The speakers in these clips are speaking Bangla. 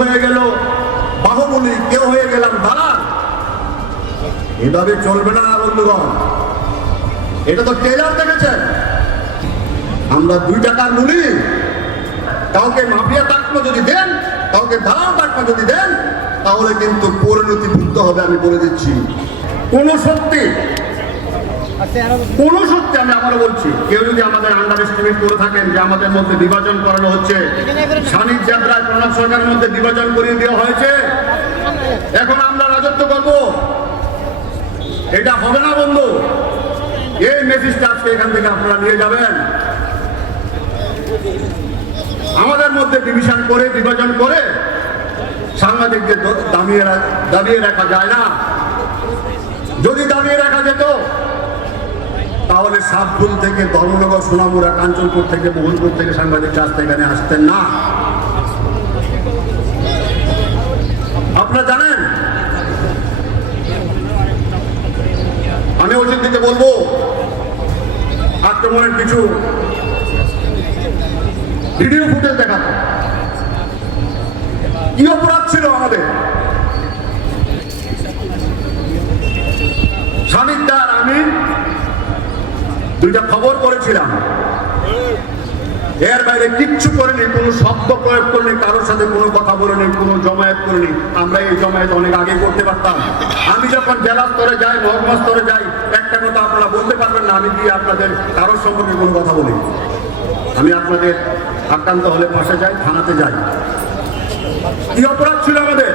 হয়ে গেল বাহুবলী, কেউ হয়ে গেলাম দালাল। এভাবে চলবে না বন্ধুগণ। এটা তো ট্রেলার দেখেছেন। আমরা 2 টাকার মূল্যে কাউকে মাফিয়া টাকা যদি দেন, কাউকে দালাল টাকা যদি দেন, তাহলে কিন্তু পরিণতি ভুগতে হবে। আমি বলে দিচ্ছি, কোন সত্যি আমি আবারও বলছি, কেউ যদি আমাদের আন্ডার এস্টিমেট করে থাকেন যে আমাদের মধ্যে বিভাজন করানো হচ্ছে, সানিক যাত্রায় প্রণব সরকারের মধ্যে বিভাজন করিয়ে দেওয়া হয়েছে, এখন আমরা রাজত্ব করব, এটা হবে না বন্ধু। এই মেসেজটা আজকে এখান থেকে আপনারা নিয়ে যাবেন। আমাদের মধ্যে ডিভিশন করে, বিভাজন করে সাংবাদিকদের দাবিয়ে রাখা যায় না। যদি দাবিয়ে রাখা যেত তাহলে সাতপুর থেকে, ধর্মনগর, সোনামুড়া, কাঞ্চনপুর থেকে, মোহনপুর থেকে সাংবাদিক রাস্তা এখানে আসতেন না। আপনারা জানেন, আমি ওদের দিকে বলবো, আক্রমণের কিছু ভিডিও ফুটেজ দেখাবো। কি অপরাধ ছিল আমাদের? স্বামীদার আমি 2টা খবর করেছিলাম, এর বাইরে কিচ্ছু করেনি, কোনো শব্দ প্রয়োগ করেনি, কারোর সাথে কোনো কথা বলেনি, কোনো জমায়েত করেনি। আমরা এই জমায়েত অনেক আগে করতে পারতাম। আমি যখন জেলা স্তরে যাই, মহকুমা স্তরে যাই, একটা কথা আপনারা বলতে পারবেন না আমি গিয়ে আপনাদের কারোর সম্পর্কে কোনো কথা বলি। আমি আপনাদের আক্রান্ত হলে পাশে যাই, থানাতে যাই। কি অপরাধ ছিল আমাদের?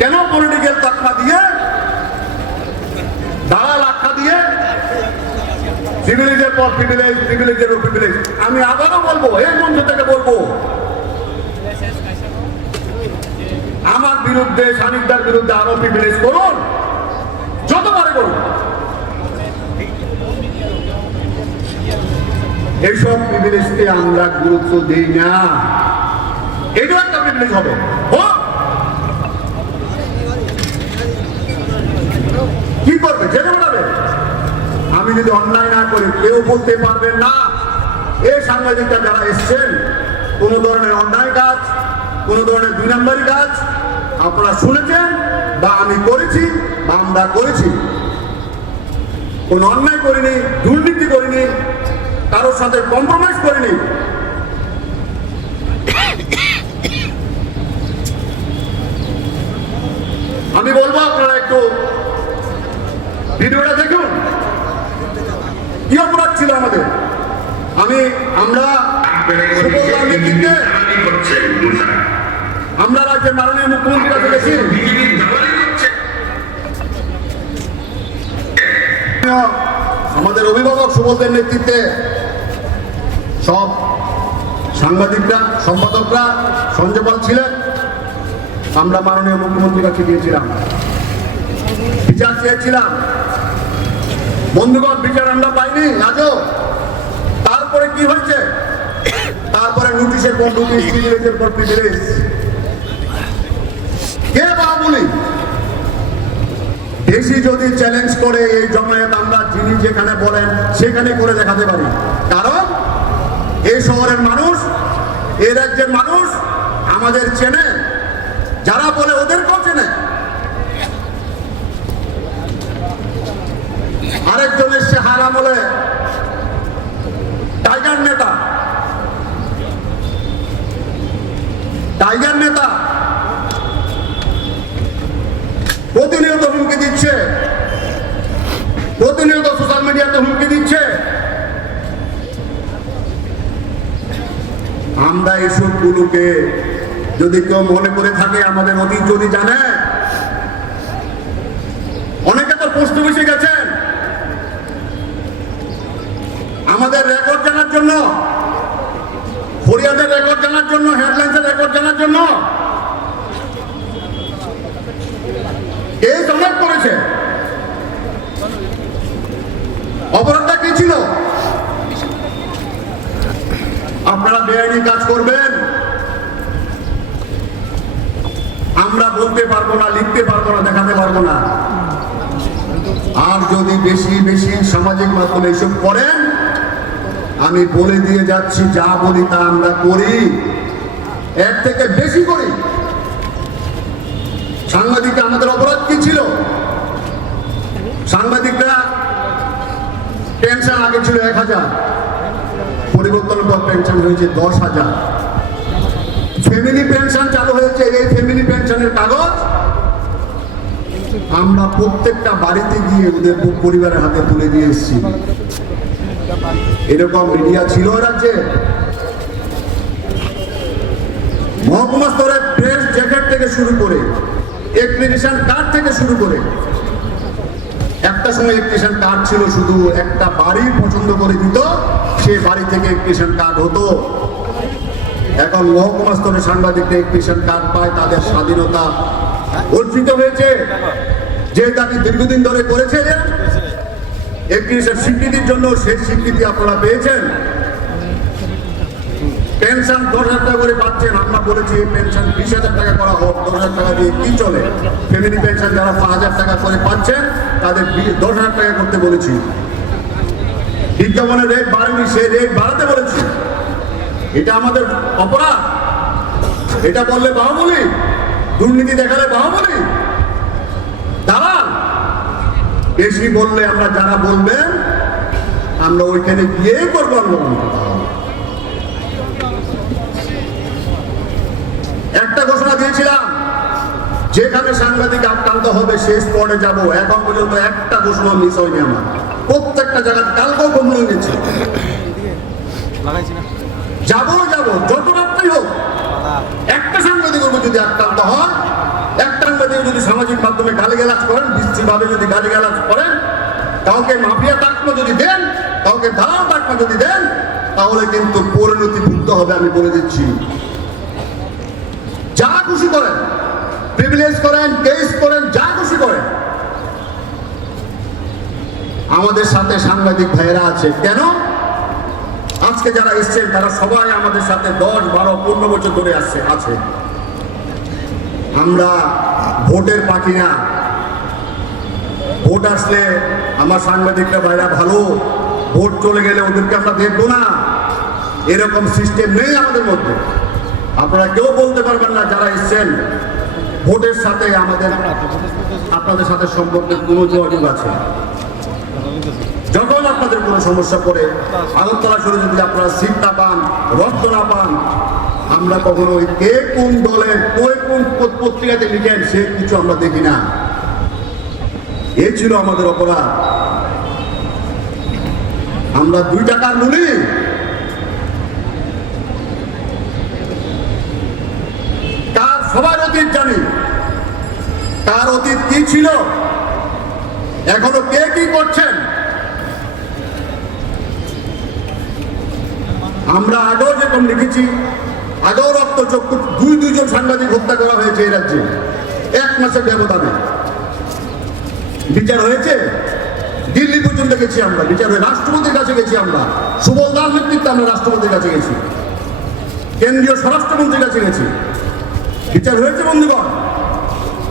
কেন পলিটিক্যাল তকমা দিয়ে, দালাল আখ্যা দিয়ে, প্রিভিলেজের পর প্রিভিলেজ, প্রিভিলেজের উপর প্রিভিলেজ। আমি আবারও বলবো, এই মঞ্চ থেকে বলবো, আমার বিরুদ্ধে, সানিকদার বিরুদ্ধে আরো প্রিভিলেজ করুন, যতবারে করুন। এইসব প্রিভিলেজকে আমরা গুরুত্ব দিই না। এটাও একটা প্রিভিলেজ হবে। কি করবে? জেনে বেড়াবে। আমি যদি অন্যায় না করি, কেউ বলতে পারবেন না এই সাংবাদিকরা যারা এসছেন কোন ধরনের অন্যায় কাজ, কোন ধরনের 2 নম্বরী কাজ আপনারা শুনেছেন বা আমি করেছি বা আমরা করেছি। কোন অন্যায় করিনি, দুর্নীতি করিনি, কারোর সাথে কম্প্রোমাইজ করিনি। আমি বলবো আপনারা একটু ভিডিওটা দেখুন, কি অপরাধ ছিল আমাদের। আমরা রাজ্যের মাননীয় মুখ্যমন্ত্রীর কাছে গেছি, আমাদের অভিভাবক সুবলদের নেতৃত্বে সব সাংবাদিকরা, সম্পাদকরা, সঞ্জয় পাল ছিলেন। আমরা মাননীয় মুখ্যমন্ত্রীর কাছে গিয়েছিলাম, বিচার চেয়েছিলাম। বন্ধুগণ, বিচার আমরা পাইনি আজও। তারপরে কি হয়েছে? তারপরে নোটিশের পর নোটিশ, প্রিভিলেজের পর প্রিভিলেজ। কে বাহুবলী? বেশি যদি চ্যালেঞ্জ করে এই জমায়েত আমরা যিনি যেখানে বলেন সেখানে করে দেখাতে পারি। কারণ এই শহরের মানুষ, এই রাজ্যের মানুষ আমাদের চেনে, যারা বলে ওদেরকেও চেনে। আরেকজন এসছে হারা বলে, টাইগার নেতা, টাইগার নেতা প্রতিনিয়ত হুমকি দিচ্ছে, প্রতিনিয়ত সোশ্যাল মিডিয়াতে হুমকি দিচ্ছে। আমরা এসব গুলোকে যদি কেউ মনে করে থাকে, আমাদের অতীত যদি জানে, অনেকে তো পোস্ট অফিসে গেছেন আমাদের রেকর্ড জানার জন্য, ফরিয়াদের রেকর্ড জানার জন্য, হেডলাইন্সের রেকর্ড জানার জন্য। এই জমায়েত করেছে। অপরাধটা কি ছিল? আপনারা বেআইনি কাজ করবেন, আমরা বলতে পারবো না, লিখতে পারবো না, দেখাতে পারবো না। আর যদি বেশি বেশি সামাজিক মাধ্যমে এইসব করেন, আমি বলে দিয়ে যাচ্ছি, যা বলি তা আমরা করি। এর থেকে বেশি করি। সাংবাদিক আমাদের অপরাধ কি ছিল? সাংবাদিকরা পেনশন আগে ছিল 1000, পরিবর্তনের পর পেনশন হয়েছে 10,000। ফ্যামিলি পেনশন চালু হয়েছে। এই ফ্যামিলি পেনশনের কাগজ আমরা প্রত্যেকটা বাড়িতে গিয়ে ওদের পরিবারের হাতে তুলে দিয়ে এসেছি। এরকম মিডিয়া ছিল রাজ্যে। মহকুমা স্তরে প্রেস জ্যাকেট থেকে শুরু করে ইলেকট্রিশিয়ান কার্ড থেকে শুরু করে, একটা সময় ইলেকট্রিশিয়ান কার্ড ছিল শুধু একটা বাড়ি পছন্দ করে দিত, সেই বাড়ি থেকে ইলেকট্রিশিয়ান কার্ড হতো। এখন মহকুমা স্তরে সাংবাদিকরা ইলেকট্রিশিয়ান কার্ড পায়, তাদের স্বাধীনতা অর্জিত হয়েছে। যে দাবি দীর্ঘদিন ধরে করেছিলেন ইলেকট্রিশিয়ান স্বীকৃতির জন্য, সেই স্বীকৃতি আপনারা পেয়েছেন। পেনশন 10,000 টাকা করে পাচ্ছেন। আমরা বলেছি পেনশন 20,000 টাকা করা হোক। 10,000 টাকা দিয়ে কি চলে? ফ্যামিলি পেনশন যারা 5,000 টাকা করে পাচ্ছেন তাদের 10,000 টাকা করতে বলেছি। বিজ্ঞাপনের রেট বাড়েনি, সেই রেট বাড়াতে বলেছি। এটা আমাদের অপরাধ? এটা বললে বাহুবলি, দুর্নীতি দেখালে বাহুবলি, দালাল। বেশি বললে আমরা যারা বলবেন আমরা ওইখানে গিয়েই করবো আন্দোলন। একটা ঘোষণা দিয়েছিলাম, যেখানে সাংবাদিক আক্রান্ত হবে সেই স্পটে যাব। এখন পর্যন্ত একটা ঘোষণা মিস হয়নি আমার। প্রত্যেকটা জায়গায় কালকেও বন্ধ হয়ে গেছে। যাবো যত রাত্রি হোক। একটা সাংবাদিকের উপর যদি আক্রান্ত হয়, একটা সাংবাদিক যদি সামাজিক মাধ্যমে গালিগালাজ করেন, বিশ্রীভাবে যদি গালিগালাজ করেন, কাউকে মাফিয়া তাকমা যদি দেন, কাউকে দালাল তাকমা যদি দেন, তাহলে কিন্তু পরিণতি ভুগতে হবে। আমি বলে দিচ্ছি, যা খুশি করেন, প্রিভিলেজ করেন, কেস করেন, যা খুশি করেন, আমাদের সাথে সাংবাদিক ভাইয়েরা আছে। কেন? আজকে যারা এসছেন তারা সবাই আমাদের সাথে 10, 12, 15 বছর ধরে আছে। আমরা ভোটের পাখি না। ভোট আসলে আমার সাংবাদিকরা ভাইরা ভালো, ভোট চলে গেলে ওদেরকে আমরা দেখবো না, এরকম সিস্টেম নেই আমাদের মধ্যে। আপনারা কেউ বলতে পারবেন না যারা এসছেন ভোটের সাথে আপনাদের সাথে সম্পর্কের কোনো যোগাযোগ আছে। যখন আপনাদের কোনো সমস্যা করে আগরতলা শহরে যদি আপনারা সিট না পান, রক্ত না পান, আমরা কখনো কে কোন দলের কোন পত্রিকাতে লিখেন সে কিছু আমরা দেখি না। এ ছিল আমাদের অপরাধ। আমরা 2 টাকার মূল্যে তার সবার অতীত জানি, তার অতীত কি ছিল, এখনো কে কি করছেন। আমরা আগেও যেরকম লিখেছি, আগেও রক্ত চক্ষু 2 জন সাংবাদিক হত্যা করা হয়েছে এই রাজ্যে 1 মাসের ব্যবধানে। বিচার হয়েছে, দিল্লি পর্যন্ত গেছি আমরা, বিচার হয়ে রাষ্ট্রপতির কাছে গেছি আমরা, সুবল দাস নেতৃত্বে আমরা রাষ্ট্রপতির কাছে গেছি, কেন্দ্রীয় স্বরাষ্ট্রমন্ত্রীর কাছে গেছি। বিচার হয়েছে বন্ধুগণ,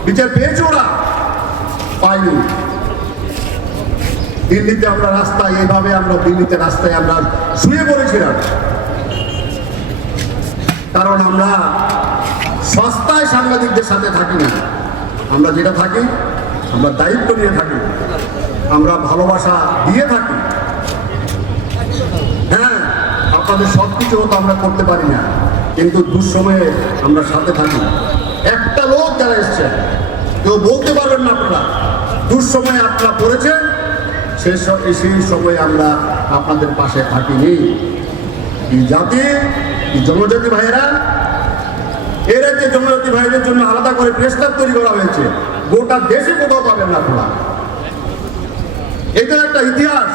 বিচার পেয়েছে ওরা, পাইনি। দিল্লিতে আমরা রাস্তায় এইভাবে দিল্লিতে রাস্তায় আমরা শুয়ে পড়েছিলাম, কারণ আমরা সস্তায় সাংবাদিকদের সাথে থাকি না। আমরা যেটা থাকি, আমরা দায়িত্ব নিয়ে থাকি, আমরা ভালোবাসা দিয়ে থাকি। হ্যাঁ, আপনাদের সব কিছু তো আমরা করতে পারি না, কিন্তু দুঃসময়ে আমরা সাথে থাকি। একটা লোক যারা এসছে কেউ বলতে পারবেন না আপনারা দুঃসময়ে আপনারা পড়েছেন, সেই সময় আমরা আপনাদের পাশে থাকিনি। এই জাতি, এই জনজাতি ভাইয়েরা, এর যে জনজাতি ভাইদের জন্য আলাদা করে প্রেস ক্লাব তৈরি করা হয়েছে, গোটা দেশে কোথাও পাবেন না আপনারা। এটা একটা ইতিহাস।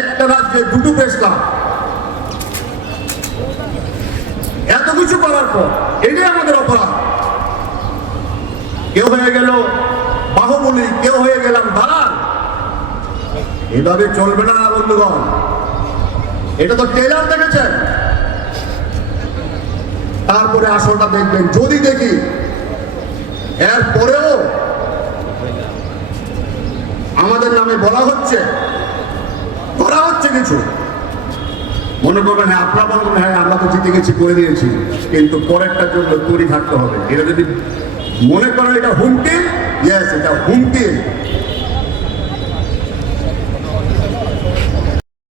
একটা রাজ্যে 2টো প্রেস ক্লাব, এত কিছু করার পর এটাই আমাদের অপরাধ। কেউ হয়ে গেল বাহুবলী, কেউ হয়ে গেলাম দালাল। এভাবে চলবে না বন্ধুগণ। এটা তো ট্রেলার দেখেছেন, তারপরে আসলটা দেখবেন। যদি দেখি এর পরেও আমাদের নামে বলা হচ্ছে কিছু, মনে করবেন হ্যাঁ, আপনারা মনে করবেন হ্যাঁ আমরা তো জিতে গেছি, করে দিয়েছি, কিন্তু পরেরটার জন্য তৈরি থাকতে হবে। এটা যদি মনে করেন এটা হুমকি, ইয়েস এটা হুমকি,